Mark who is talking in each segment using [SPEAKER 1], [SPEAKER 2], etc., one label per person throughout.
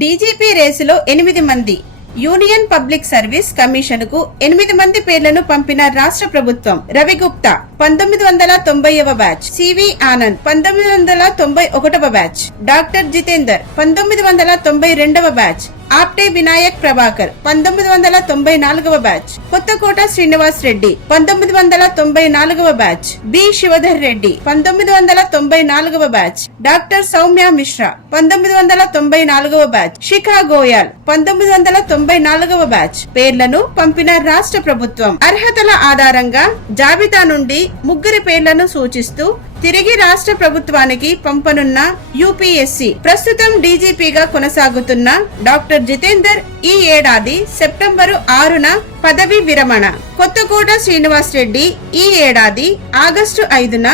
[SPEAKER 1] DGP రేసులో ఎనిమిది మంది యూనియన్ పబ్లిక్ సర్వీస్ కమిషన్కు ఎనిమిది మంది పేర్లను పంపిన రాష్ట్ర ప్రభుత్వం. రవి గుప్తా పంతొమ్మిది వందల తొంభైవ బ్యాచ్. సివి ఆనంద్ పంతొమ్మిది వందల తొంభై ఒకటవ బ్యాచ్. డాక్టర్ జితేందర్ పంతొమ్మిది వందల తొంభై రెండవ బ్యాచ్. ఆప్టే వినాయక్ ప్రభాకర్ పంతొమ్మిది వందల తొంభై నాలుగవ బ్యాచ్. కొత్తకోట శ్రీనివాస్ రెడ్డి పంతొమ్మిది వందల తొంభై నాలుగవ బ్యాచ్. బి. శివధర్ రెడ్డి పంతొమ్మిది వందల తొంభై నాలుగవ బ్యాచ్. డాక్టర్ సౌమ్య మిశ్రా పంతొమ్మిది వందల తొంభై నాలుగవ బ్యాచ్. శిఖా గోయాల్ పంతొమ్మిది వందల తొంభై నాలుగవ బ్యాచ్. పేర్లను పంపిన రాష్ట్ర ప్రభుత్వం. అర్హతల ఆధారంగా జాబితా నుండి ముగ్గురి పేర్లను సూచిస్తూ తిరిగి రాష్ట్ర ప్రభుత్వానికి పంపనున్న యూపీఎస్సీ ప్రస్తుతం డీజీపీగా కొనసాగుతున్న డాక్టర్ జితేందర్ ఈ ఏడాది సెప్టెంబరు ఆరున పదవి విరమణ. కొత్తకోట శ్రీనివాస్ రెడ్డి ఈ ఏడాది ఆగస్టు ఐదున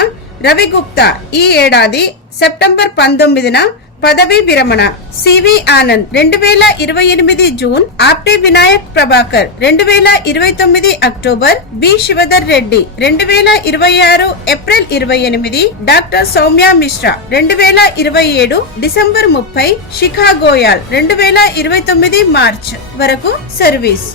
[SPEAKER 1] రవి గుప్తా ఈ ఏడాది సెప్టెంబర్ పంతొమ్మిదిన పదవీ విరమణ. సివి ఆనంద్ రెండు వేల ఇరవై ఎనిమిది జూన్ ఆప్టే వినాయక్ ప్రభాకర్ రెండు వేల ఇరవై తొమ్మిది అక్టోబర్ బి శివధర్ రెడ్డి రెండు వేల ఇరవై ఆరు ఏప్రిల్ ఇరవై ఎనిమిది డాక్టర్ సౌమ్య మిశ్రా రెండు వేల ఇరవై ఏడు డిసెంబర్ ముప్పై శిఖా గోయాల్ రెండు వేల ఇరవై తొమ్మిది మార్చ్ వరకు సర్వీస్.